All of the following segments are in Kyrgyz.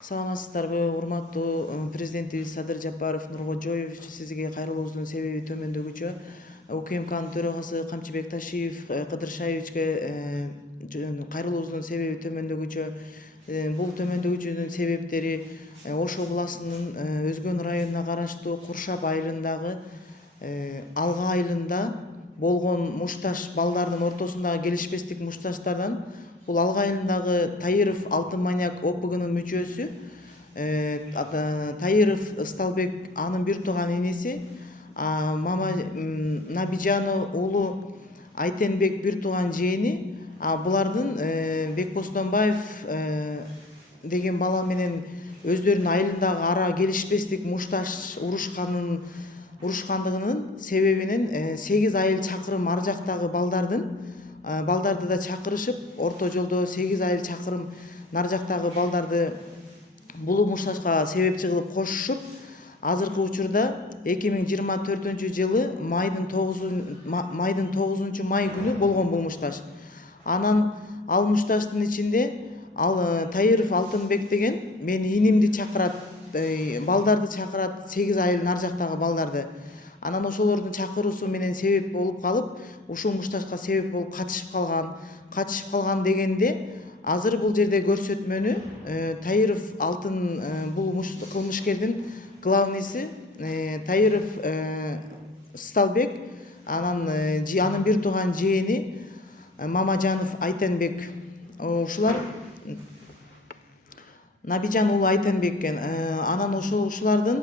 Саламатсыздарбы, урматтуу президентибиз Садыр Жапаров Нуркожоевич, сизге кайрылуубуздун себеби төмөндөгүчө. УКМКнын төрагасы Камчыбек Ташиев Кыдыршаевичке кайрылуубуздун себеби төмөндөгүчө. Бул төмөндөгүчүнүн себептери Ош областынын Өзгөн районуна караштуу Куршап айылындагы Алга айылында болгон мушташ балдардын ортосундагы келишпестик мушташтардан бул Алга айылындагы Таиров Алтын Маньяк ОПГнын мүчөсү Таиров Ысталбек анын бир тууган инеси, Мама Набижанов уулу Айтенбек бир тууган жээни, булардын Бекбостонбаев деген бала менен өздөрүнүн айылындагы ара келишпестик мушташ урушкандыгынын себебинен 8 айыл чакырым ар жактагы балдарды да чакырышып, орто жолдо 8 айыл чакырым нар жактагы балдарды бул мушташка себепчи кылып кошушуп, азыркы учурда 2024-жылы майдын 9 май күнү болгон бул мушташ. Анан ал мушташтын ичинде Таиров Алтынбек деген мени инимди чакырат, балдарды чакырат, 8 айыл нар жактагы балдарды. Анан ошолордун чакыруусу менен себеп болуп калып, ушул мушташка себеп болуп катышып калган дегенде, азыр бул жерде көрсөтмөнү Таиров Алтын бул кылмышкердин главныйсы Таиров Ысталбек, анын бир тууган жээни Мамажанов Айтенбек, ушулар Набижан уулу Айтенбек экен. Анан ушулардын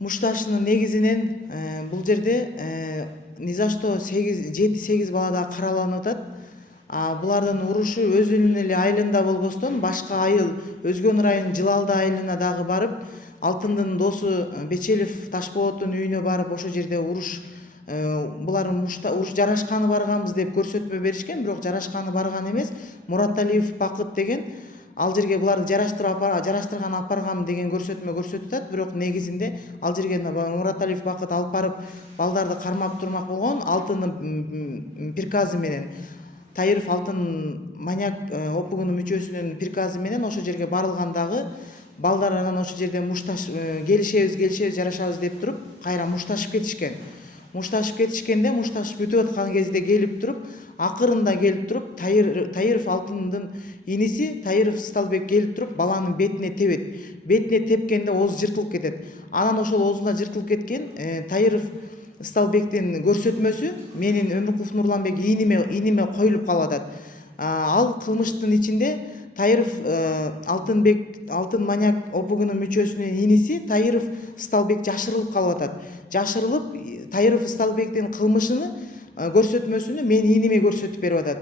мушташынын негизинен бул жерде ни за что 7-8 бала да караланып атат. Булардын урушу өзүнүн эле айылында болбостон, башка айыл Өзгөн районунун Жылалды айылына дагы барып, Алтындын досу Бечелев Ташболоттун үйүнө барып, ошол жерде булардын уруш жарашканы барганбыз деп көрсөтмө беришкен, бирок жарашканы барган эмес. Мураталиев Бакыт деген ал жерге буларды жараштырган апаргам деген көрсөтмө көрсөтүп атат, бирок негизинде ал жерге Мураталиев Бакыт алып барып балдарды кармап турмак болгон Алтындын приказы менен. Таиров Алтын Маньяк ОПГнын мүчөсүнүн приказы менен ошол жерге барылгандагы балдар анан ошол жерде мушташ келишебиз жарашабыз деп туруп кайра мушташып кетишкен. Мушташып бүтүп аткан кезде келип туруп, акырында келип туруп Таиров Алтындын иниси Таиров Ысталбек келип туруп баланын бетине тебет. Бетине тепкенде оозу жыртылып кетет. Анан ошол оозуна жыртылып кеткен Таиров Ысталбектин көрсөтмөсү менин Өмүркулов Нурланбек иниме коюлуп калып атат. Ал кылмыштын ичинде Таиров Алтын Маньяк ОПГнын мүчөсүнүн иниси Таиров Ысталбек жашырылып калып атат. Жашырылып, Таиров Ысталбектин кылмышыны көрсөтмөсүнү менин иниме көрсөтүп берип атат.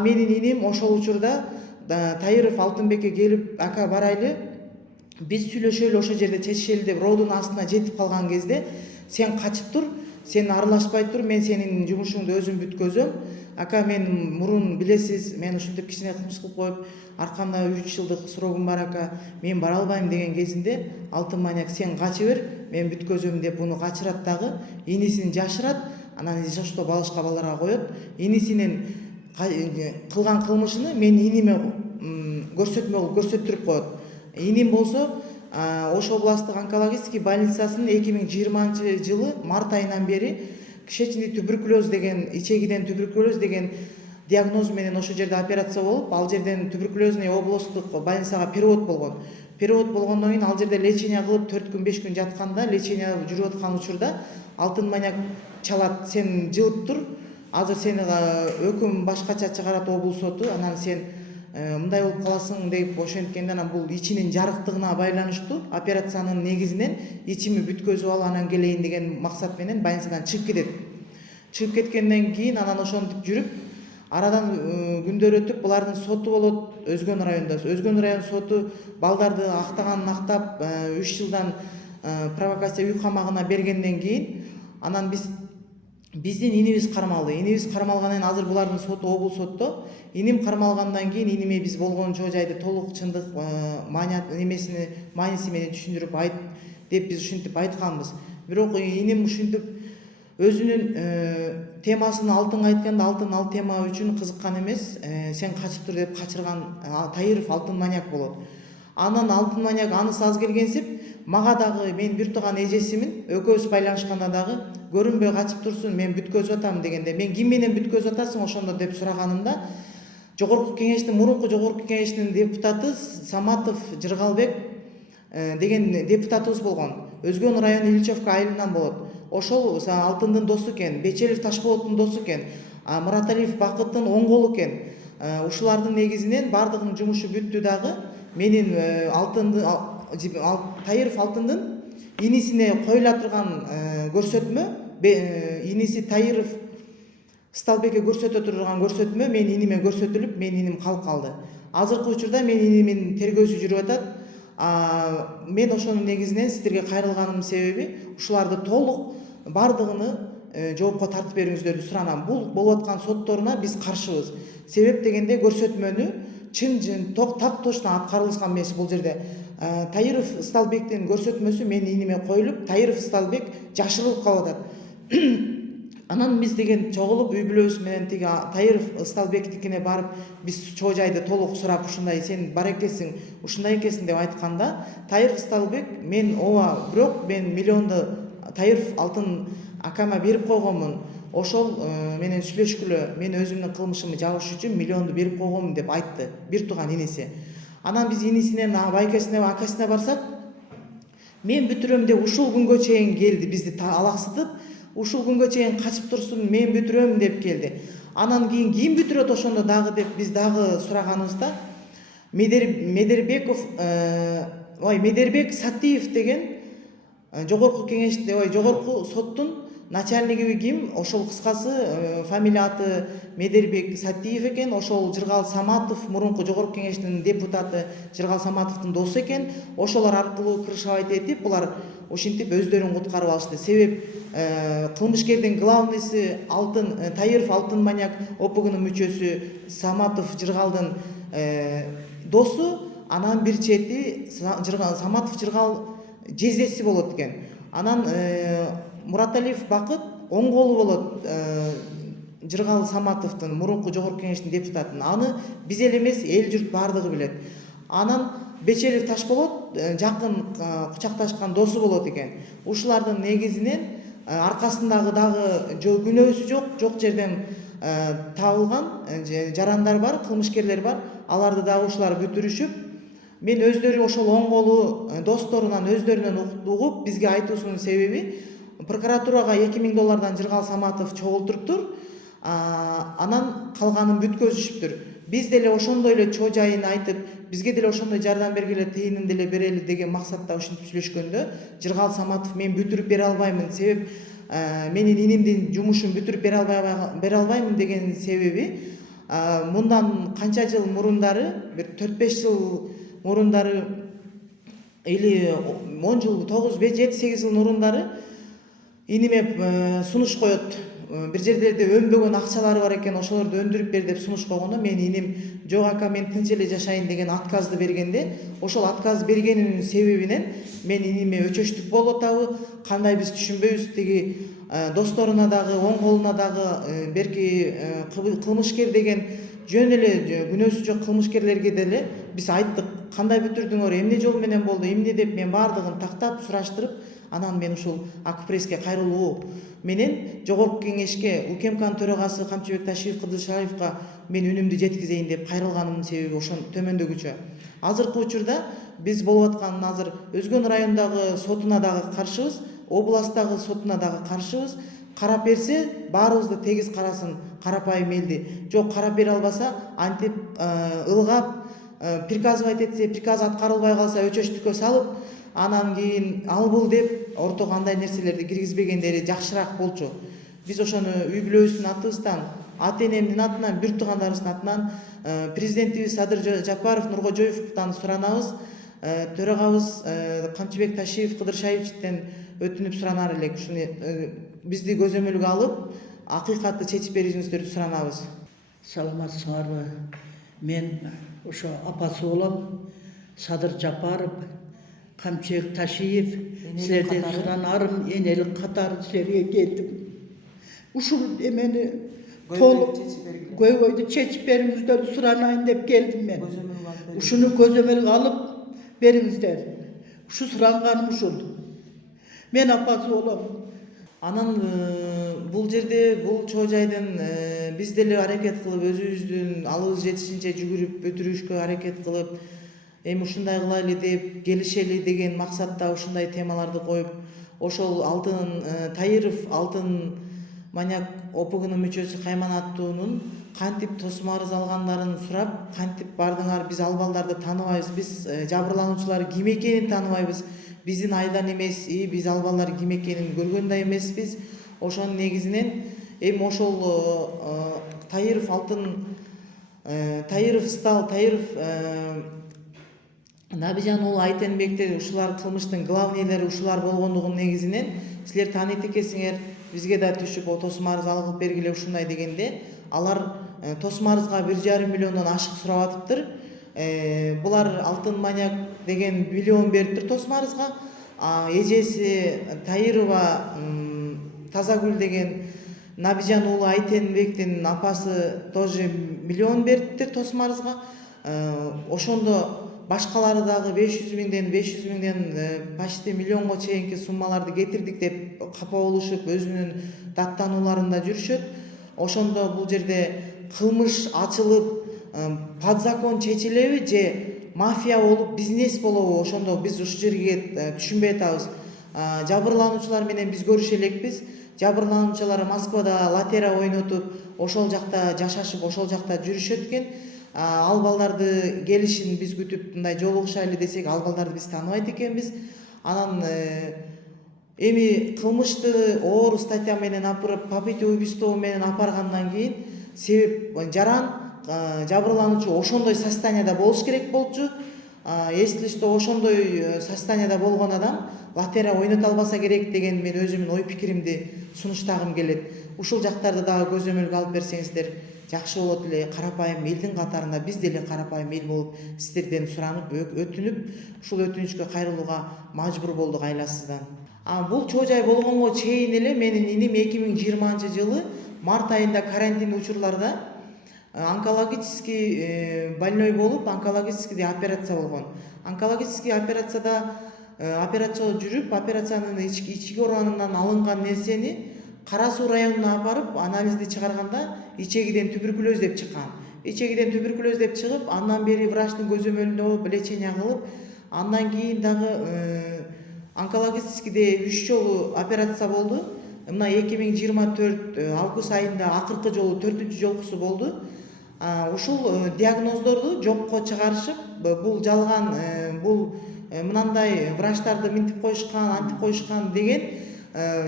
Менин иним ошол учурда Таиров Алтынбекке келип, ака барайлы, биз сүйлөшөлү, ошол жерде чечишели деп роодун астына жетип калган кезде, сен качып тур, сен аралашпай тур, мен сенин жумушуңду өзүм бүткөзөм. Ака, мен мурун билесиз, мен ушинтип кичине кылмыш кылып коюп, аркамда 3 жылдык срогум бар ака, мен бара албайм деген кезинде Алтын Маньяк сен качы бер, мен бүткөзөм деп буну качырат дагы, инисин жашырат, анан за что балашка балдарга коет. Инисинин кылган кылмышыны мен иниме көрсөтмө кылып көрсөттүрүп коет. Иним болсо Ош областтык онкологический больницасынын 2020-жылы март айынан бери кишечный туберкулез деген, ичегиден туберкулез деген диагноз менен ошол жерде операция болуп, ал жерден туберкулезный областтык больницага перевод болгон. Перевод болгондон кийин ал жерде лечение кылып 4 күн 5 күн жатканда, лечение жүрүп аткан учурда Алтын Маньяк чалат, сен жылып тур, азыр сени өкүм башкача чыгарат облус соту, анан сен мындай болуп каласың деп ошенткенде, анан бул ичинин жарыктыгына байланыштуу операциянын негизинен ичими бүткөзүп алып анан келейин деген максат менен больницадан чыгып кетет. Чыгып кеткенден кийин анан ошентип жүрүп, арадан күндөр өтүп, булардын соту болот Өзгөн районунда. Өзгөн район соту балдарды актаганын актап 3 жылдан провокация үй камагына бергенден кийин, анан биздин инибиз кармалды. Инибиз кармалгандан кийин азыр булардын соту облус сотто. Иним кармалгандан кийин иниме биз болгон жайды толук чындык мааниси менен түшүндүрүп айт деп биз ушинтип айтканбыз. Бирок иним ушинтип өзүнүн темасын алтынга айтканда, алтын ал тема үчүн кызыккан эмес, сен качып тур деп качырган Таиров Алтын Маньяк болот. Анан алтын маньяк анысы аз келгенсип мага дагы мен бир тууган эжесимин, экөөбүз байланышканда дагы көрүнбөй качып турсун, мен бүткөзүп атам дегенде, мен ким менен бүткөзүп атасың ошондо деп сураганымда, жогорку кеңештин мурунку жогорку кеңештин депутаты Саматов Жыргалбек деген депутатыбыз болгон. Өзгөн району Ильичевка айылынан болот. Ошол Алтындын досу экен, Бечелев Ташболоттун досу экен, Мураталиев Бакыттын оң колу экен. Ушулардын негизинен бардыгынын жумушу бүттү дагы. Менин Таиров Алтындын инисине коюла турган көрсөтмө, иниси Таиров Сталбекке көрсөтө турган көрсөтмө менин иниме көрсөтүлүп, менин иним калып калды. Азыркы учурда менин инимин тергөөсү жүрүп атат. Мен ошонун негизинен сиздерге кайрылганымдын себеби ушуларды толук бардыгыны жоопко тартып берүүңүздөрдү суранам. Бул болуп аткан сотторуна биз каршыбыз. Себеп дегенде көрсөтмөнү чын так точно аткарылган эмес бул жерде. Таиров Сталбектин көрсөтмөсү менин иниме коюлуп, Таиров Сталбек жашырылып калып атат. Анан биз деген чогулуп үй бүлөбүз менен тиги Таиров Сталбектикине барып, биз чоо жайды толук сурап, ушундай сен бар экенсиң, ушундай экенсиң деп айтканда, Таиров Сталбек мен ооба, бирок мен миллионду Таиров Алтын акама берип койгонмун. Ошол менен сүйлөшкүлө, мен өзүмдүн кылмышымды жабыш үчүн миллионду берип койгонмун деп айтты бир тууган иниси. Анан биз инисинен байкесине, акасына барсак, мен бүтүрөм деп ушул күнгө чейин келди, бизди алаксытып, ушул күнгө чейин качып турсун, мен бүтүрөм деп келди. Анан кийин ким бүтүрөт ошондо дагы деп биз дагы сураганыбызда, Медербек Сатиев деген жогорку кеңеште, жогорку соттун начальниги ким, ошол кыскасы фамилия аты Медербек Сатиев экен. Ошол Жыргал Саматов, мурунку жогорку кеңештин депутаты Жыргал Саматовдун досу экен. Ошолор аркылуу крышавайт этип, булар ушинтип өздөрүн куткарып алышты. Себеп кылмышкердин главныйсы Таиров Алтын маньяк ОПГнын мүчөсү Саматов Жыргалдын досу, анан бир чети Саматов Жыргал жездеси болот экен. Анан Мураталиев Бакыт оң колу болот Жыргал Саматовдун, мурунку жогорку кеңештин депутатын. Аны биз эле эмес, эл журт бардыгы билет. Анан Бечелев Ташболот жакын кучакташкан досу болот экен. Ушулардын негизинен аркасындагы дагы күнөөсү жок жерден табылган жарандар бар, кылмышкерлер бар. Аларды дагы ушулар бүтүрүшүп, мен өздөрү ошол оң колу досторунан өздөрүнөн угуп, бизге айтуусунун себеби прокуратурага $2000 Жыргал Саматов чогултуруптур, анан калганын бүткөзүшүптүр. Биз деле ошондой эле чоо жайын айтып, бизге деле ошондой жардам бергиле, тыйынын деле берели деген максатта ушинтип сүйлөшкөндө, Жыргал Саматов мен бүтүрүп бере албаймын, себеп менин инимдин жумушун бүтүрүп бере албаймын деген себеби, мындан канча жыл мурундары, бир 4-5 жыл мурундары или 10 жыл, 9-7-8 жыл мурундары иниме сунуш коет. Бир жерлерде өнбөгөн акчалары бар экен, ошолорду өндүрүп бер деп сунуш койгондо, мен иним жок ака, мен тынч эле жашайын деген отказды бергенде, ошол отказ бергенинин себебинен мен иниме өчөчтүк болуп атабы, кандай биз түшүнбөйбүз. Тиги досторуна дагы, оң колуна дагы берки кылмышкер деген жөн эле күнөөсү жок кылмышкерлерге деле биз айттык, кандай бүтүрдүңөр, эмне жол менен болду, эмне деп мен бардыгын тактап сураштырып, анан мен ушул АК преске кайрылуу менен жогорку кеңешке, УКМКнын төрагасы Камчыбек Ташиев Кыдыршаевка мен үнүмдү жеткизейин деп кайрылганымдын себеби ошон төмөндөгүчө. Азыркы учурда биз болуп аткан азыр Өзгөн райондогу сотуна дагы каршыбыз, областтагы сотуна дагы каршыбыз. Карап берсе, баарыбызды тегиз карасын, карапайым элди. Жок, карап бере албаса, антип ылгап, приказывать этсе, приказ аткарылбай калса өчөчтүккө салып, анан кийин ал бул деп ортого андай нерселерди киргизбегендери жакшыраак болчу. Биз ошону үй бүлөбүздүн атыбыздан, ата энемдин атынан, бир туугандарыбыздын атынан президентибиз Садыр Жапаров Нуркожоевдон суранабыз, төрагабыз Камчыбек Ташиев Кыдыршаевичтен өтүнүп суранар элек. Ушуну бизди көзөмөлгө алып, акыйкатты чечип берүүңүздөрдү суранабыз. Саламатсыңарбы? Мен ошо апасы болом, Садыр Жапаров, Камчыбек Ташиев, силерден суранарым, энелик катары силерге келдим. Ушул эмени толук көйгөйдү чечип берүүңүздөрдү суранайын деп келдим мен. Ушуну көзөмөлгө алып, бериңиздер. Şu сұранғаным ушул. Мен апасы болом. Анан бул жерде бул чоо жайдын биз деле аракет кылып өзүбүздүн алыбыз жетишинче жүгүрүп өтүрүшкө аракет кылып эми ушундай кылайлы деп келишели деген максатта ушундай темаларды коюп ошол Алтын Тайыров Алтын Маньяк ОПГнын мүчөсү Кайман аттуунун кантип тосмо арыз алгандарын сурап, кантип бардыңар, биз ал балдарды тааныбайбыз, биз жабырлануучулар ким экенин тааныбайбыз, биздин айдан эмес, биз ал балдар ким экенин көргөн да эмеспиз. Ошонун негизинен эми ошол Тайыров Алтын Тайыров Стал Тайыров Набижан уулу Айтенбектер ушулар кылмыштын главныйлери ушулар болгондугунун негизинен силер тааныйт экенсиңер, бизге да түшүп тосмо арыз алып бергиле ушундай дегенде алар тосмо арызга 1,5 миллиондон ашык сурап атыптыр. Булар Алтын Маньяк деген 1 миллион бериптир тосмо арызга. Эжеси Тайырова Тазагүл деген Набижан уулу Айтенбектин апасы тоже 1 миллион бериптир тосмо арызга. Ошондо башкалары дагы 500 миңден почти миллионго чейинки суммаларды кетирдик деп капа болушуп өзүнүн даттанууларында жүрүшөт. Ошондо бул жерде кылмыш ачылып под закон чечилеби же мафия болуп бизнес болобу, ошондо биз ушул жерге түшүнбөй атабыз. Жабырлануучулар менен биз көрүшө элекпиз. Жабырлануучулар Москвада лотера ойнотуп, ошол жакта жашашып, ошол жакта жүрүшөт экен. Ал балдарды келишин биз күтүп мындай жолугушайлы десек, ал балдарды биз тааныбайт экенбиз. Анан эми кылмышты оор статья менен апарып, попытка убийства менен апаргандан кийин себеп жаран жабырлануучу ошондой состоянияда болуш керек болчу. Если что ошондой состоянияда болгон адам лотера ойното албаса керек деген мен өзүмдүн ой пикиримди сунуштагым келет. Ушул жактарды дагы көзөмөлгө алып берсеңиздер жакшы болот эле. Карапайым элдин катарында биз деле карапайым эл болуп сиздерден суранып, өтүнүп, ушул өтүнүчкө кайрылууга мажбур болдук айласыздан. Бул чоо жай болгонго чейин эле менин иним 2020-жылы март айында карантин учурларда онкологический больной болуп, онкологический операция болгон. Онкологический операцияда операция жүрүп, операциянын ички органынан алынган нерсени Кара Суу районуна апарып, анализди чыгарганда ичегиден туберкулез деп чыккан. Ичегиден туберкулез деп чыгып, андан бери врачтын көзөмөлүндө болуп, лечение кылып, андан кийин дагы онкологическийде 3 жолу операция болду. Мына 2024 август айында акыркы жолу 4-үнчү жолкусу болду. Ушул диагноздорду жокко чыгарышып, бул жалган, бул мынандай врачтарды минтип коюшкан, антип коюшкан деген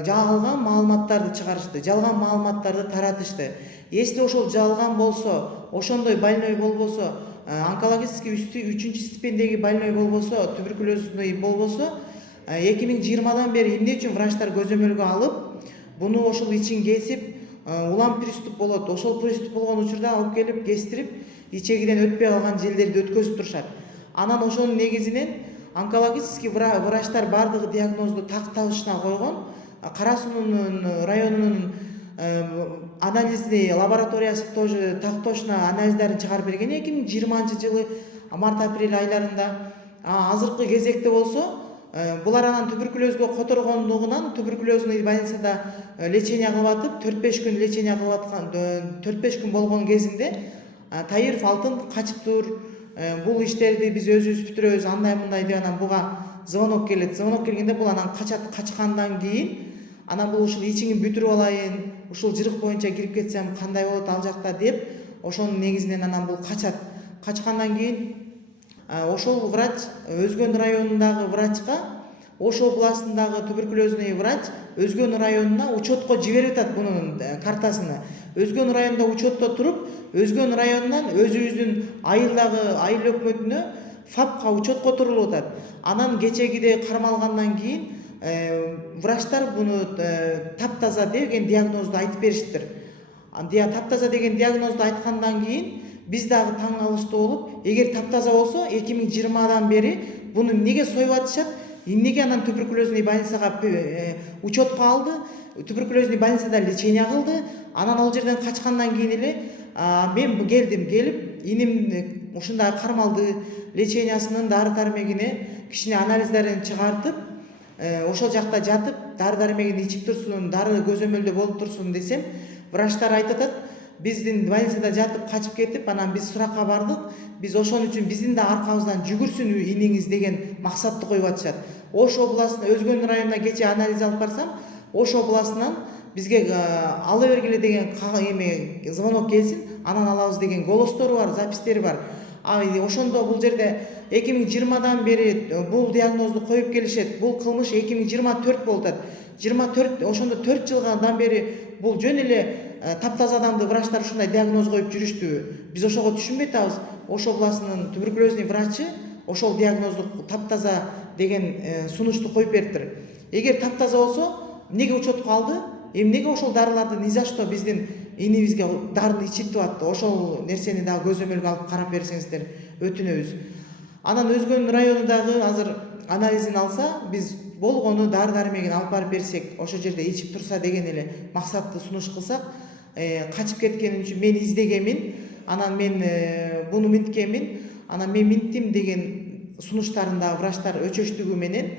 жалган маалыматтарды чыгарышты, жалган маалыматтарды таратышты. Если ошол жалган болсо, ошондой больной болбосо, онкологический 3-чү степендеги больной болбосо, туберкулезный болбосо, 2020-дан бери эмне үчүн врачтар көзөмөлгө алып, буну ошол ичин кесип, улам приступ болот. Ошол приступ болгон учурда алып келип кестирип, ичегиден өтпөй калган желдерди өткөзүп турушат. Анан ошонун негизинен онкологический врачтар бардыгы диагнозду такталышына койгон. Кара Суунун районунун анализни лабораториясы тоже тактоочуна анализдерин чыгарып берген 2020-жылы март-апрель айларында. Азыркы кезекте болсо булар анан туберкулезгө которгондугунан туберкулезный больницада лечение кылып атып, 4-5 күн лечение кылып аткан, 4-5 күн болгон кезинде Тайыров Алтын качыптыр. Бул иштерди биз өзүбүз бүтүрөбүз, андай-мындай деп анан буга звонок келет. Звонок келгенде бул анан качкандан кийин анан бул ушул ичиңи бүтүрүп алайын, ушул жырык боюнча кирип кетсем кандай болот ал жакта деп, ошонун негизинен анан бул качат. Качкандан кийин ошол врач Өзгөн районундагы врачка, Ош областындагы туберкулезный врач Өзгөн районуна учетко жиберип атат бунун картасына. Өзгөн районунда учетто туруп, Өзгөн районунан өзүбүздүн айыл өкмөтүнө ФАПка учетко турулуп атат. Анан кечегиде кармалгандан кийин врачтар буну таптаза деген диагнозду айтып бериштир. Таптаза деген диагнозду айткандан кийин биз дагы таң калыштуу болуп, эгер таптаза болсо 2020-дан бери буну эмнеге союп атышат, эмнеге анан туберкулезный больницага учетко алды, туберкулезный больницада лечение кылды. Анан ал жерден качкандан кийин эле мен келип иним ушундай кармалды лечениясынын дары дармегине кичине анализдерин чыгартып, ошол жакта жатып дары дармегин ичип турсун, дары көзөмөлдө болуп турсун десем, врачтар айтып атат, биздин больницада жатып качып кетип, анан биз суракка бардык, биз ошон үчүн биздин да аркабыздан жүгүрсүн иниңиз деген максатты коюп атышат. Ош областына, Өзгөн районуна кечээ анализ алып барсам, Ош областынан бизге ала бергиле деген звонок келсин, анан алабыз деген голостору бар, запистери бар. Ошондо бул жерде 2020 бери бул диагнозду коюп келишет. Бул кылмыш 2024 болуп атат. 24 ошондо 4 жылдан бери бул жөн эле таптаза адамды врачтар ушундай диагноз коюп жүрүштүбү? Биз ошого түшүнбөй атабыз. Ош областынын туберкулезный врачы ошол диагнозду таптаза деген сунушту коюп бериптир. Эгер таптаза болсо, эмнеге учетко алды? Эмнеге ошол дарыларды ни за что биздин инибизге дарыны ичиртип атты? Ошол нерсени дагы көзөмөлгө алып карап берсеңиздер өтүнөбүз. Анан Өзгөн районундагы азыр анализин алса, биз болгону дары дармегин алып барып берсек, ошол жерде ичип турса деген эле максатты сунуш кылсак, качып кеткеним үчүн мен издегенмин, анан мен буну минткенмин, анан мен минттим деген сунуштарында врачтар өчөчтүгү менен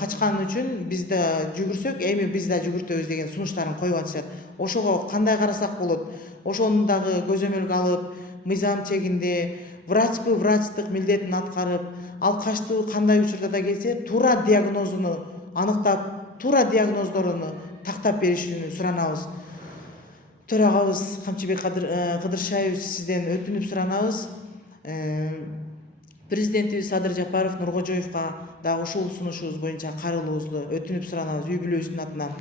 качкан үчүн биз да жүгүрсөк, эми биз да жүгүртөбүз деген сунуштарын коюп атышат. Ошого кандай карасак болот? Ошону дагы көзөмөлгө алып, мыйзам чегинде врачпы врачтык милдетин аткарып, ал качтуу кандай учурда да келсе, туура диагнозуну аныктап, туура диагноздоруну тактап беришini суранабыз. Төрагабыз Камчыбек Кыдыршаевич сизден өтүнүп суранабыз. Президентибиз Садыр Жапаров Нуркожоевго дагы ушул сунушубуз боюнча каралуубузду өтүнүп суранабыз үй бүлөсүнүн атынан.